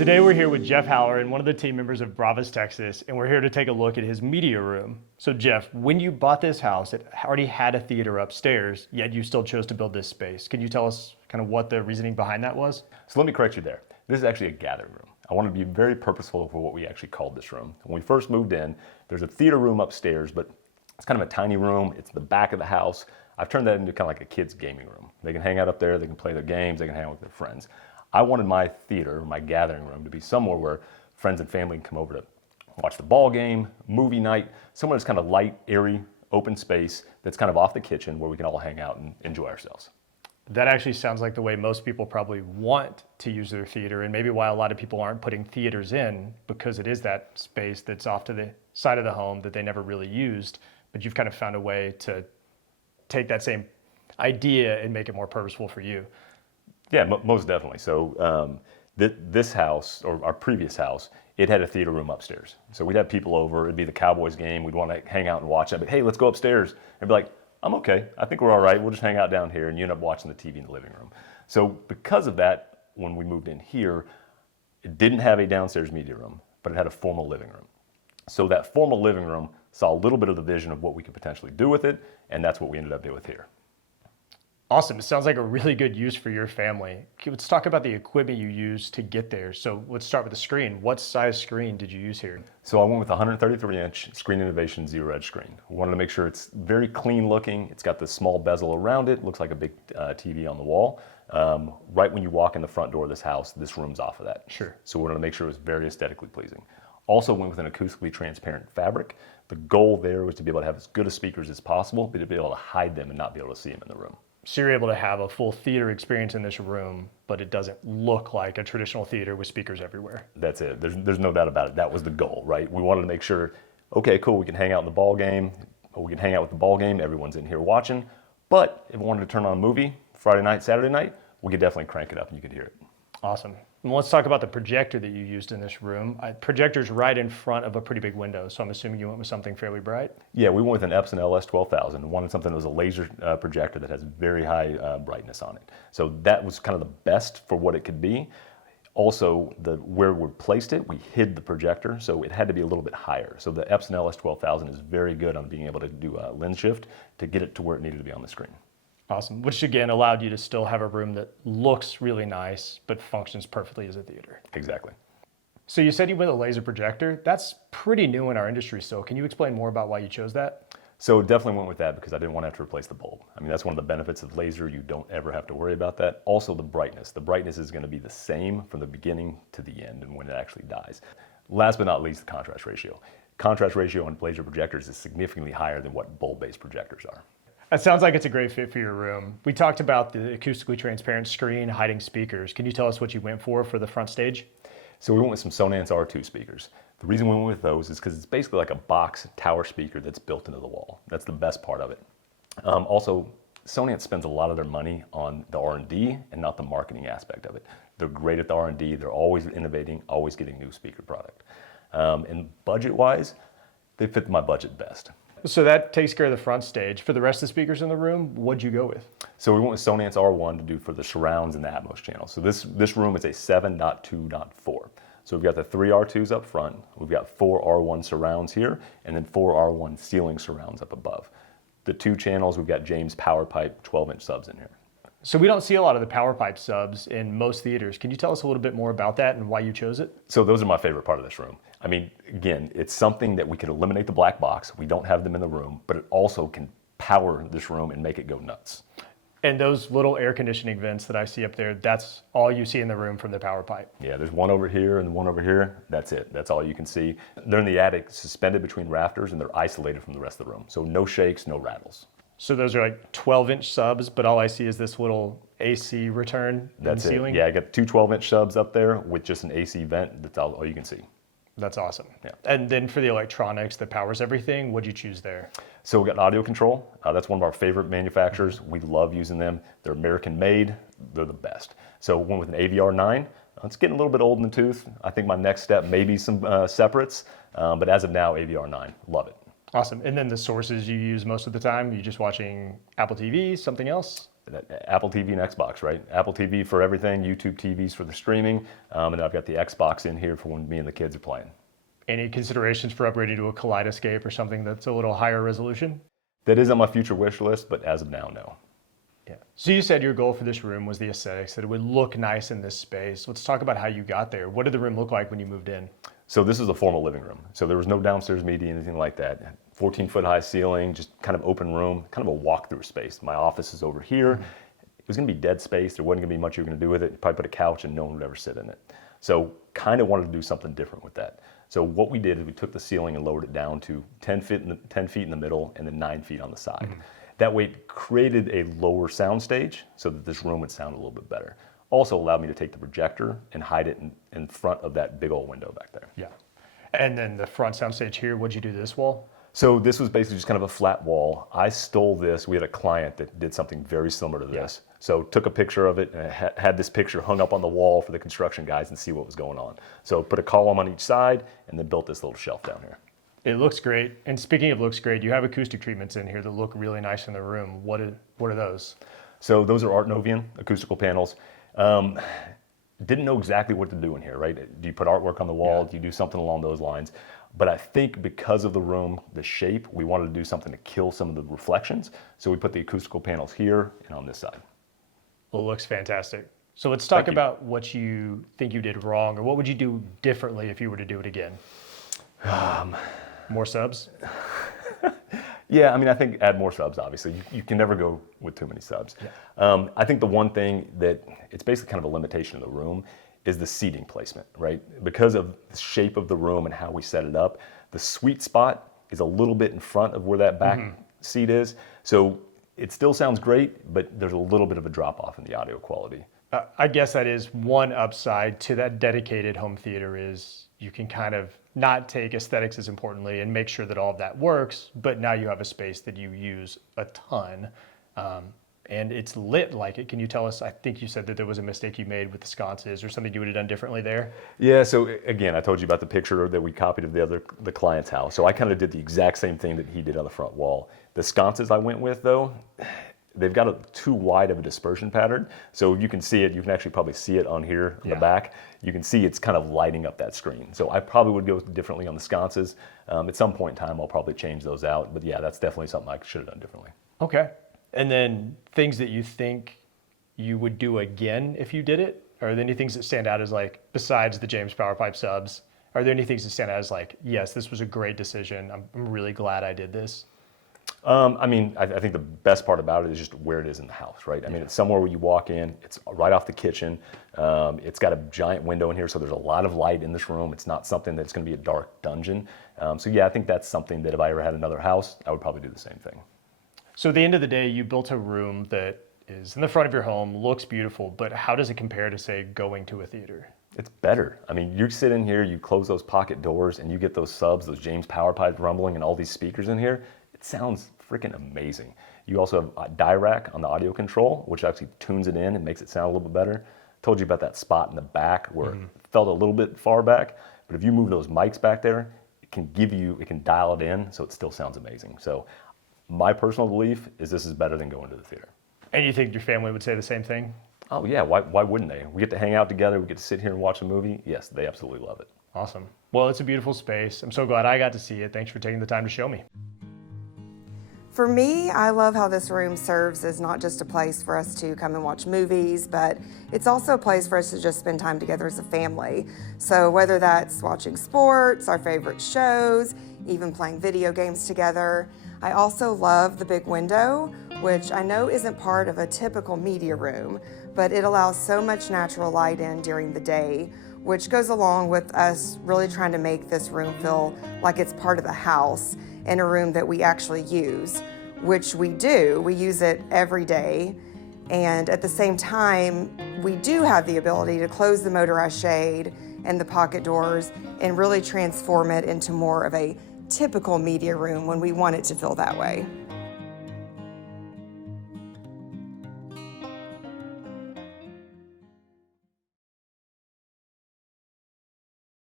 Today we're here with Jeff Halloran, one of the team members of BRAVAS Texas, and we're here to take a look at his media room. So Jeff, when you bought this house, it already had a theater upstairs, yet you still chose to build this space. Can you tell us kind of what the reasoning behind that was? So let me correct you there. This is actually a gathering room. I wanted to be very purposeful for what we actually called this room. When we first moved in, there's a theater room upstairs, but it's kind of a tiny room. It's the back of the house. I've turned that into kind of like a kid's gaming room. They can hang out up there, they can play their games, they can hang out with their friends. I wanted my theater, my gathering room, to be somewhere where friends and family can come over to watch the ball game, movie night, somewhere that's kind of light, airy, open space that's kind of off the kitchen where we can all hang out and enjoy ourselves. That actually sounds like the way most people probably want to use their theater, and maybe why a lot of people aren't putting theaters in, because it is that space that's off to the side of the home that they never really used, but you've kind of found a way to take that same idea and make it more purposeful for you. Yeah, most definitely. So this house, or our previous house, it had a theater room upstairs. So we'd have people over, it'd be the Cowboys game, we'd want to hang out and watch it, but hey, let's go upstairs. And be like, I'm okay, I think we're all right, we'll just hang out down here, and you end up watching the TV in the living room. So because of that, when we moved in here, it didn't have a downstairs media room, but it had a formal living room. So that formal living room saw a little bit of the vision of what we could potentially do with it, and that's what we ended up doing with here. Awesome. It sounds like a really good use for your family. Let's talk about the equipment you used to get there. So let's start with the screen. What size screen did you use here? So I went with a 133-inch Screen Innovation Zero Edge screen. We wanted to make sure it's very clean looking. It's got this small bezel around it. Looks like a big TV on the wall. Right when you walk in the front door of this house, this room's off of that. Sure. So we wanted to make sure it was very aesthetically pleasing. Also went with an acoustically transparent fabric. The goal there was to be able to have as good as speakers as possible, but to be able to hide them and not be able to see them in the room. So you're able to have a full theater experience in this room, but it doesn't look like a traditional theater with speakers everywhere. That's it. There's no doubt about it. That was the goal, right? We wanted to make sure, okay, cool, we can hang out in the ball game. We can hang out with the ball game. Everyone's in here watching. But if we wanted to turn on a movie Friday night, Saturday night, we could definitely crank it up and you could hear it. Awesome. And let's talk about the projector that you used in this room. Projector's right in front of a pretty big window, so I'm assuming you went with something fairly bright? Yeah, we went with an Epson LS12000. Wanted something that was a laser projector that has very high brightness on it. So that was kind of the best for what it could be. Also, where we placed it, we hid the projector, so it had to be a little bit higher. So the Epson LS12000 is very good on being able to do a lens shift to get it to where it needed to be on the screen. Awesome, which again allowed you to still have a room that looks really nice, but functions perfectly as a theater. Exactly. So you said you went with a laser projector. That's pretty new in our industry still. Can you explain more about why you chose that? So definitely went with that because I didn't want to have to replace the bulb. I mean, that's one of the benefits of laser. You don't ever have to worry about that. Also the brightness. The brightness is going to be the same from the beginning to the end and when it actually dies. Last but not least, the contrast ratio. Contrast ratio on laser projectors is significantly higher than what bulb-based projectors are. That sounds like it's a great fit for your room. We talked about the acoustically transparent screen hiding speakers. Can you tell us what you went for the front stage? So we went with some Sonance R2 speakers. The reason we went with those is because it's basically like a box tower speaker that's built into the wall. That's the best part of it. Also, Sonance spends a lot of their money on the R&D and not the marketing aspect of it. They're great at the R&D. They're always innovating, always getting new speaker product. And budget-wise, they fit my budget best. So that takes care of the front stage. For the rest of the speakers in the room, what'd you go with? So we went with Sonance R1 to do for the surrounds and the Atmos channel. So this room is a 7.2.4. So we've got the 3 R2s up front, we've got 4 R1 surrounds here, and then 4 R1 ceiling surrounds up above. The 2 channels, we've got James Power Pipe 12-inch subs in here. So we don't see a lot of the power pipe subs in most theaters. Can you tell us a little bit more about that and why you chose it? So those are my favorite part of this room. I mean, again, it's something that we can eliminate the black box. We don't have them in the room, but it also can power this room and make it go nuts. And those little air conditioning vents that I see up there, that's all you see in the room from the power pipe? Yeah, there's one over here and one over here. That's it. That's all you can see. They're in the attic, suspended between rafters, and they're isolated from the rest of the room. So no shakes, no rattles. So those are like 12-inch subs, but all I see is this little AC return in the ceiling? Yeah, I got 2 12-inch subs up there with just an AC vent. That's all you can see. That's awesome. Yeah. And then for the electronics that powers everything, what'd you choose there? So we got an audio control. That's one of our favorite manufacturers. We love using them. They're American made. They're the best. So we went with an AVR 9. It's getting a little bit old in the tooth. I think my next step may be some separates, but as of now, AVR 9. Love it. Awesome. And then the sources you use most of the time, you just watching Apple TV, something else? Apple TV and Xbox, right? Apple TV for everything, YouTube TVs for the streaming, and then I've got the Xbox in here for when me and the kids are playing. Any considerations for upgrading to a kaleidoscope or something that's a little higher resolution? That is on my future wish list, but as of now, no. Yeah. So you said your goal for this room was the aesthetics, that it would look nice in this space. Let's talk about how you got there. What did the room look like when you moved in? So this is a formal living room. So there was no downstairs media, anything like that. 14-foot high ceiling, just kind of open room, kind of a walk-through space. My office is over here. It was gonna be dead space. There wasn't gonna be much you were gonna do with it. You'd probably put a couch and no one would ever sit in it. So kind of wanted to do something different with that. So what we did is we took the ceiling and lowered it down to 10 feet in the middle and then 9 feet on the side. That way it created a lower sound stage so that this room would sound a little bit better. Also allowed me to take the projector and hide it in front of that big old window back there. Yeah. And then the front soundstage here, what'd you do to this wall? So this was basically just kind of a flat wall. I stole this. We had a client that did something very similar to this. So took a picture of it and had this picture hung up on the wall for the construction guys and see what was going on. So put a column on each side and then built this little shelf down here. It looks great. And speaking of looks great, you have acoustic treatments in here that look really nice in the room. What are those? So those are Art Novian acoustical panels. Didn't know exactly what to do in here, right? Do you put artwork on the wall? Do you do something along those lines? But I think because of the room, the shape, we wanted to do something to kill some of the reflections. So we put the acoustical panels here and on this side. Well, it looks fantastic. So let's talk about what you think you did wrong, or what would you do differently if you were to do it again? More subs? Yeah, I mean, I think add more subs, obviously. You can never go with too many subs. Yeah. I think the one thing that it's basically kind of a limitation of the room is the seating placement, right? Because of the shape of the room and how we set it up, the sweet spot is a little bit in front of where that back seat is. So it still sounds great, but there's a little bit of a drop off in the audio quality. I guess that is one upside to that dedicated home theater is you can kind of not take aesthetics as importantly and make sure that all of that works, but now you have a space that you use a ton and it's lit like it. Can you tell us, I think you said that there was a mistake you made with the sconces or something you would have done differently there? Yeah, so again, I told you about the picture that we copied of the client's house. So I kind of did the exact same thing that he did on the front wall. The sconces I went with though, they've got too wide of a dispersion pattern. So you can see it, you can actually probably see it on here on the back. You can see it's kind of lighting up that screen. So I probably would go differently on the sconces. At some point in time, I'll probably change those out. But yeah, that's definitely something I should have done differently. Okay. And then things that you think you would do again if you did it? Are there any things that stand out as like, besides the James PowerPipe subs, are there any things that stand out as like, yes, this was a great decision. I'm really glad I did this? I mean, I think the best part about it is just where it is in the house, right? I mean, it's somewhere where you walk in, it's right off the kitchen. It's got a giant window in here, so there's a lot of light in this room. It's not something that's going to be a dark dungeon. So yeah, I think that's something that if I ever had another house, I would probably do the same thing. So at the end of the day, you built a room that is in the front of your home, looks beautiful, but how does it compare to, say, going to a theater? It's better. I mean, you sit in here, you close those pocket doors, and you get those subs, those James PowerPipe rumbling, and all these speakers in here. It sounds freaking amazing. You also have a DIRAC on the audio control, which actually tunes it in and makes it sound a little bit better. Told you about that spot in the back where it felt a little bit far back, but if you move those mics back there, it can dial it in so it still sounds amazing. So my personal belief is this is better than going to the theater. And you think your family would say the same thing? Oh yeah, why wouldn't they? We get to hang out together, we get to sit here and watch a movie. Yes, they absolutely love it. Awesome. Well, it's a beautiful space. I'm so glad I got to see it. Thanks for taking the time to show me. For me, I love how this room serves as not just a place for us to come and watch movies, but it's also a place for us to just spend time together as a family. So whether that's watching sports, our favorite shows, even playing video games together. I also love the big window, which I know isn't part of a typical media room, but it allows so much natural light in during the day, which goes along with us really trying to make this room feel like it's part of the house and a room that we actually use, which we do. We use it every day. And at the same time, we do have the ability to close the motorized shade and the pocket doors and really transform it into more of a typical media room when we want it to feel that way.